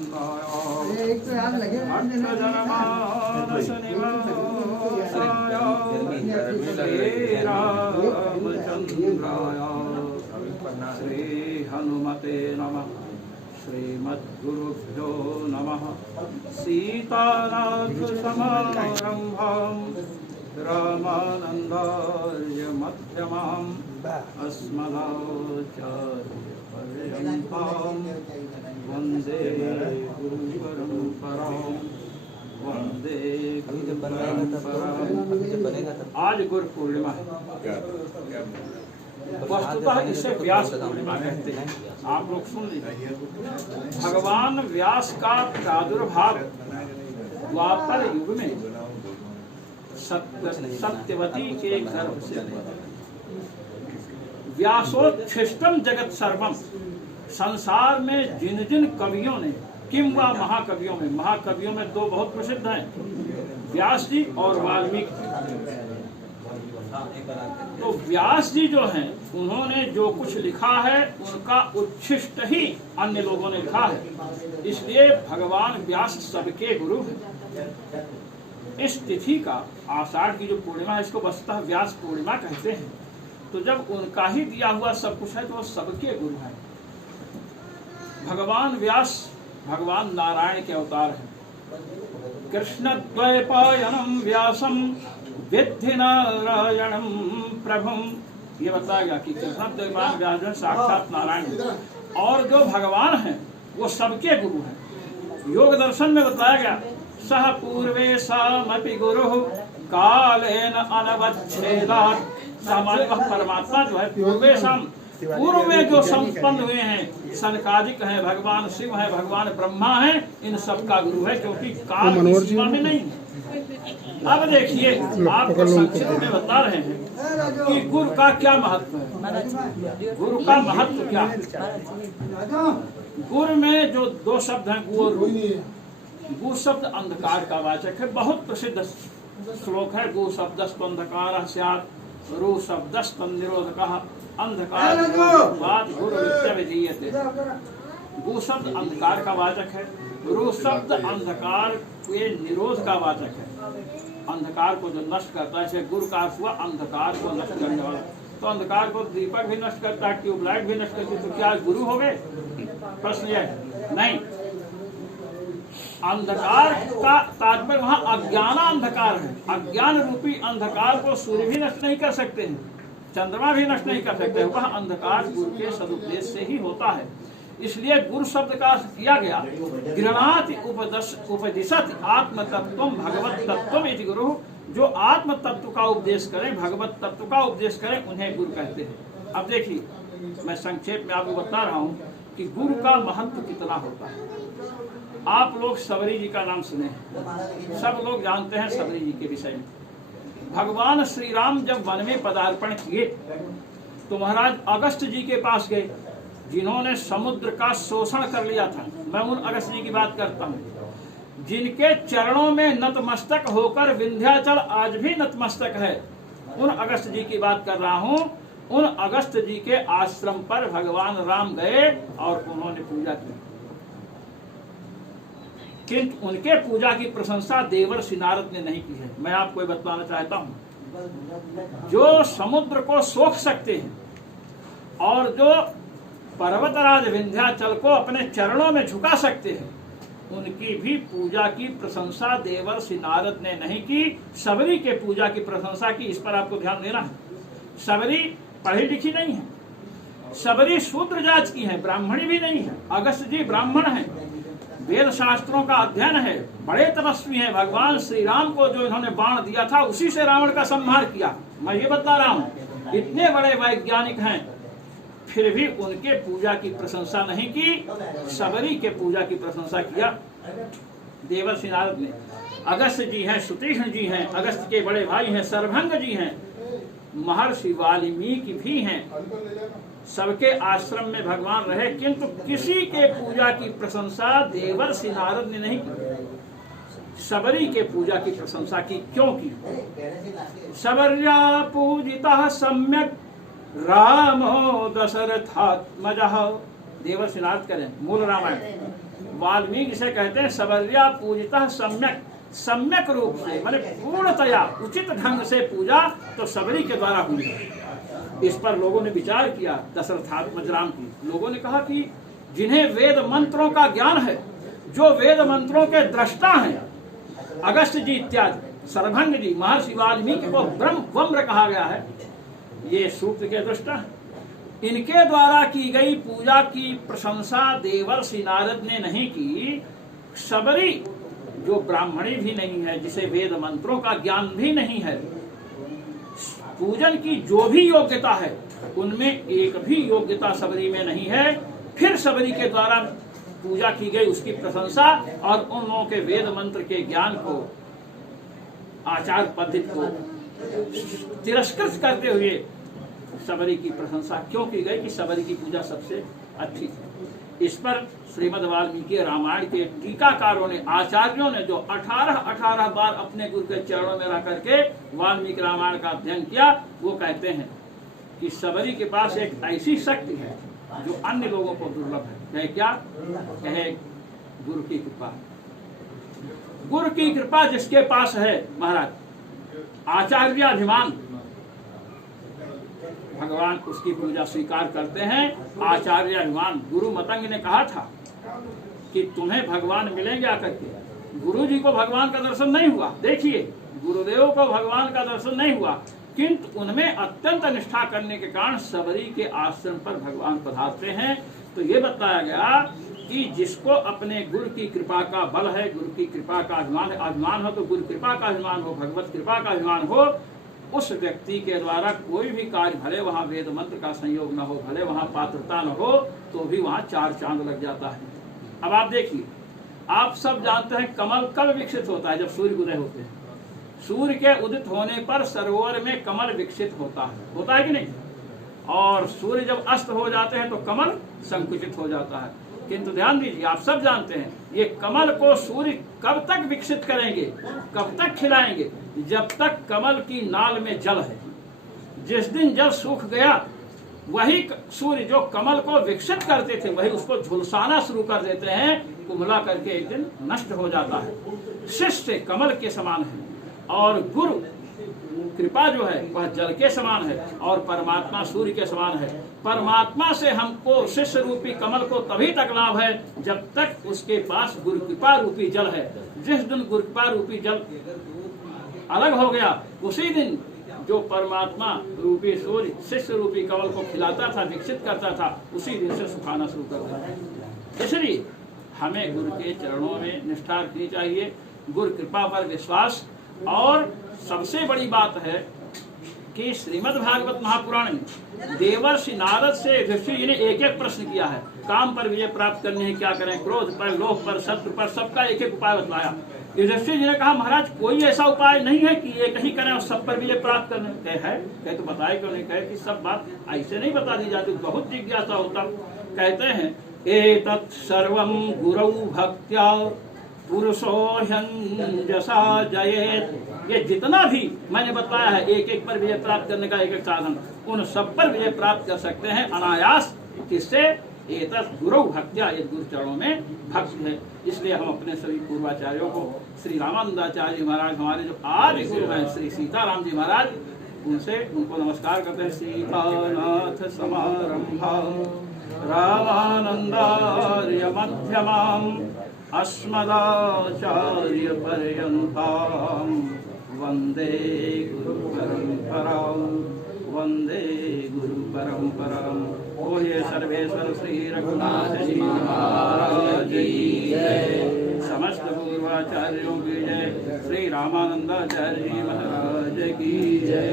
श्री हनुमते नमः। श्रीमद्गुरुभ्यो नमः। सीतानाथ समारम्भाम् रामानन्दार्य मध्यमाम् अस्मदाचार्यपर्यन्ताम् वन्दे गुरुपरम्पराम् वन्दे गुरुपरम्पराम्। आज गुरु पूर्णिमा है। वस्तुतः इसे व्यास पूर्णिमा कहते हैं। आप लोग सुन लीजिए। भगवान व्यास का प्रादुर्भाव द्वापर युग में सत्यवती के गर्भ से हुआ। व्यासोच्छिष्टम जगत सर्वम। संसार में जिन जिन कवियों ने किंवा महाकवियों में दो बहुत प्रसिद्ध हैं, व्यास जी और वाल्मीकि। तो व्यास जी जो हैं उन्होंने जो कुछ लिखा है उनका उच्छिष्ट ही अन्य लोगों ने लिखा है। इसलिए भगवान व्यास सबके गुरु हैं। इस तिथि का आषाढ़ की जो पूर्णिमा है इसको वस्तुतः व्यास पूर्णिमा कहते हैं। तो जब उनका ही दिया हुआ सब कुछ है तो वो सबके गुरु हैं। भगवान व्यास भगवान नारायण के अवतार हैं। कृष्ण द्वैपायनम व्यासम विद्धि नारायणम प्रभुम। ये बताया गया कि कृष्ण द्वैपायन व्यास साक्षात नारायण है। और जो भगवान हैं वो सबके गुरु हैं। योग दर्शन में बताया गया सह पूर्वेशामपि गुरुः कालेन अनवच्छेदात्। हमारे वह परमात्मा जो है पूर्वेशम पूर्व में जो संपन्न हुए हैं, सनकादिक हैं, भगवान शिव हैं, भगवान ब्रह्मा हैं, इन सबका गुरु है, क्योंकि काल की सीमा में नहीं है। अब देखिए आपको संक्षिप्त में बता रहे हैं कि गुरु का क्या महत्व है। गुरु का महत्व क्या है। गुरु में जो दो शब्द हैं गु शब्द अंधकार का वाचक है। बहुत प्रसिद्ध श्लोक है। गु शब्दस्तु अंधकारः स्यात् रु शब्दस्तु निरोधकः अंधकार गुरु विद्यते। गु शब्द अंधकार का वाचक है। रु शब्द अंधकार के निरोध का वाचक है। अंधकार को जो नष्ट करता है, जैसे गुरु का अर्थ हुआ अंधकार को नष्ट करने वाला। तो अंधकार को दीपक भी नष्ट करता है, ट्यूबलाइट भी नष्ट करती है, तो क्या गुरु हो गए? प्रश्न यह नहीं। अंधकार का तात्पर्य वहाँ अज्ञान अंधकार है। अज्ञान रूपी अंधकार को सूर्य भी नष्ट नहीं कर सकते हैं, चंद्रमा भी नष्ट नहीं कर सकते। वह अंधकार गुरु के सदुपदेश से ही होता है। इसलिए गुरु शब्द का अर्थ किया गया गृह्णाति उपदिशति आत्म तत्वम भगवत तत्वम इति गुरु। जो आत्म तत्व का उपदेश करें, भगवत तत्व का उपदेश करें, उन्हें गुरु कहते हैं। अब देखिए मैं संक्षेप में आपको बता रहा हूँ कि गुरु का महत्व कितना होता है। आप लोग सबरी जी का नाम सुने हैं, सब लोग जानते हैं सबरी जी के विषय में। भगवान श्री राम जब वन में पदार्पण किए तो महाराज अगस्त्य जी के पास गए, जिन्होंने समुद्र का शोषण कर लिया था। मैं उन अगस्त्य जी की बात करता हूँ जिनके चरणों में नतमस्तक होकर विंध्याचल आज भी नतमस्तक है। उन अगस्त्य जी की बात कर रहा हूँ। उन अगस्त्य जी के आश्रम पर भगवान राम गए और उन्होंने पूजा की, किंतु उनके पूजा की प्रशंसा देवर्षि नारद ने नहीं की है। मैं आपको बताना चाहता हूँ, जो समुद्र को सोख सकते हैं और जो पर्वतराज विंध्याचल को अपने चरणों में झुका सकते हैं, उनकी भी पूजा की प्रशंसा देवर्षि नारद ने नहीं की। सबरी के पूजा की प्रशंसा की। इस पर आपको ध्यान देना है। सबरी पढ़ी लिखी नहीं है, सबरी शूद्र जात की है, ब्राह्मणी भी नहीं है। अगस्त्य जी ब्राह्मण है, वेद शास्त्रों का अध्ययन है, बड़े तपस्वी हैं। भगवान श्री राम को जो इन्होंने बाण दिया था उसी से रावण का संहार किया। मैं ये बता रहा हूँ, इतने बड़े वैज्ञानिक हैं, फिर भी उनके पूजा की प्रशंसा नहीं की, सबरी के पूजा की प्रशंसा किया देवर्षि नारद ने। अगस्त्य जी हैं, सुतीक्ष्ण जी हैं, अगस्त्य के बड़े भाई हैं, सर्वभंग जी हैं, महर्षि वाल्मीकि भी हैं। सबके आश्रम में भगवान रहे, किंतु किसी के पूजा की प्रशंसा देवर्षि नारद ने नहीं की। सबरी के पूजा की प्रशंसा की। क्यों की? सबर्या पूजिता सम्यक रामो दशरथात्मजः। देवर्षि नारद करें मूल रामायण। वाल्मीकि से कहते हैं सबर्या पूजिता सम्यक, सम्यक रूप से माने पूर्णतया उचित ढंग से पूजा तो सबरी के द्वारा हुई। इस पर लोगों ने विचार किया, दशरथात्मज राम की। लोगों ने कहा कि जिन्हें वेद मंत्रों का ज्ञान है, जो वेद मंत्रों के दृष्टा हैं, अगस्त जी इत्यादि, सर्वभंग जी, महर्षि वाल्मीकि को ब्रह्म वम्र कहा गया है, ये सूत्र के दृष्टा है। इनके द्वारा की गई पूजा की प्रशंसा देवर्षि नारद ने नहीं की। सबरी जो ब्राह्मणी भी नहीं है, जिसे वेद मंत्रों का ज्ञान भी नहीं है, पूजन की जो भी योग्यता है उनमें एक भी योग्यता सबरी में नहीं है, फिर सबरी के द्वारा पूजा की गई उसकी प्रशंसा और उन लोगों के वेद मंत्र के ज्ञान को, आचार पद्धति को तिरस्कृत करते हुए सबरी की प्रशंसा क्यों की गई कि सबरी की पूजा सबसे अच्छी थी। इस पर श्रीमद् वाल्मीकि रामायण के टीकाकारों ने, आचार्यों ने जो 18 बार अपने गुरु के चरणों में रह करके वाल्मीकि रामायण का अध्ययन किया, वो कहते हैं कि सबरी के पास एक ऐसी शक्ति है जो अन्य लोगों को दुर्लभ है। कहे क्या? कहे गुरु की कृपा। गुरु की कृपा जिसके पास है महाराज, आचार्याभिमान, भगवान उसकी पूजा स्वीकार करते हैं। आचार्याभिमान, गुरु मतंग ने कहा था कि तुम्हें भगवान मिलेंगे आकर के। गुरु जी को भगवान का दर्शन नहीं हुआ, देखिए गुरुदेव को भगवान का दर्शन नहीं हुआ, किंतु उनमें अत्यंत निष्ठा करने के कारण सबरी के आश्रम पर भगवान पधारते हैं। तो ये बताया गया कि जिसको अपने गुरु की कृपा का बल है, गुरु की कृपा का अभिमान है, अभिमान हो तो गुरु कृपा का अभिमान हो, भगवत कृपा का अभिमान हो, उस व्यक्ति के द्वारा कोई भी कार्य, भले वहाँ वेद मंत्र का संयोग न हो, भले वहाँ पात्रता न हो, तो भी वहाँ 4 चांद लग जाता है। अब आप देखिए, आप सब जानते हैं कमल कब विकसित होता है? जब सूर्य उदय होते हैं। सूर्य के उदित होने पर सरोवर में कमल विकसित होता है कि नहीं? और सूर्य जब अस्त हो जाते हैं तो कमल संकुचित हो जाता है। किंतु ध्यान दीजिए, आप सब जानते हैं ये कमल को सूर्य कब तक विकसित करेंगे, कब तक खिलाएंगे? जब तक कमल की नाल में जल है। जिस दिन जल सूख गया, वही सूर्य जो कमल को विकसित करते थे वही उसको झुलसाना शुरू कर देते हैं, कुम्हला करके एक दिन नष्ट हो जाता है। शिष्य कमल के समान है और गुरु कृपा जो है वह जल के समान है और परमात्मा सूर्य के समान है। परमात्मा से हमको शिष्य रूपी कमल को तभी तक लाभ है जब तक उसके पास गुरु कृपा रूपी जल है। जिस दिन गुरु कृपा रूपी जल अलग हो गया, उसी दिन जो परमात्मा रूपी सूर्य शिष्य रूपी कमल को खिलाता था, विकसित करता था, उसी दिन से सुखाना शुरू कर देता। इसलिए हमें गुरु के चरणों में निष्ठा रखनी चाहिए, गुरु कृपा पर विश्वास। और सबसे बड़ी बात है कि श्रीमद् भागवत महापुराण में देवर्षि नारद से युधिष्ठिर जी ने एक एक प्रश्न किया है। काम पर विजय प्राप्त करने है क्या करें, क्रोध पर, लोभ पर, शत्रु पर, सबका एक एक उपाय बतलाया। युधिष्ठिर जी ने कहा महाराज कोई ऐसा उपाय नहीं है कि एक ही करें और सब पर विजय प्राप्त करने है? कहे तो बताए क्यों नहीं? कहे कि सब बात ऐसे नहीं बता दी जाती, बहुत जिज्ञासा होता। कहते हैं एतत् सर्वं गुरौ भक्त्या पुरुषो ह्यंजसा जयेत। ये जितना भी मैंने बताया है एक एक पर विजय प्राप्त करने का एक एक साधन, उन सब पर विजय प्राप्त कर सकते हैं अनायास। किससे? एतत् गुरु भक्त्या, ये गुरु चरणों में भक्त है। इसलिए हम अपने सभी पूर्वाचार्यों को, श्री रामानंदाचार्य महाराज हमारे जो आदि गुरु हैं, श्री सीताराम जी महाराज, उनको नमस्कार करते हैं। सीतानाथ समारंभा रामानंदार्य मध्यमाम अस्मदाचार्य पर्यन्तां वंदे गुरु परंपरां, वंदे गुरु परंपरां। बोलिए सर्वेश्वर श्री रघुनाथ जी महाराज की जय। समस्त पूर्वाचार्यों की जय। श्री रामानंदाचार्य जी महाराज की जय।